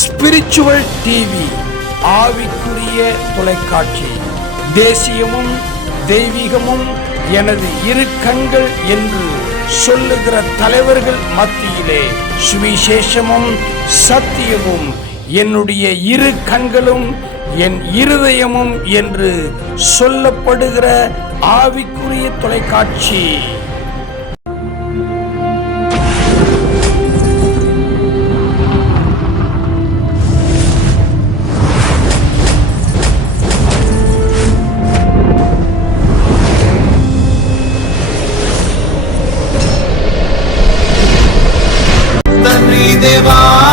Spiritual TV, ஆவிக்குரிய தொலைக்காட்சி. தேசியமும் தெய்வீகமும் எனது இரு கண்கள் என்று சொல்லுகிற தலைவர்கள் மத்தியிலே சுவிசேஷமும் சத்தியமும் என்னுடைய இரு கண்களும் என் இருதயமும் என்று சொல்லப்படுகிற ஆவிக்குரிய தொலைக்காட்சி. நன்றி தேவா.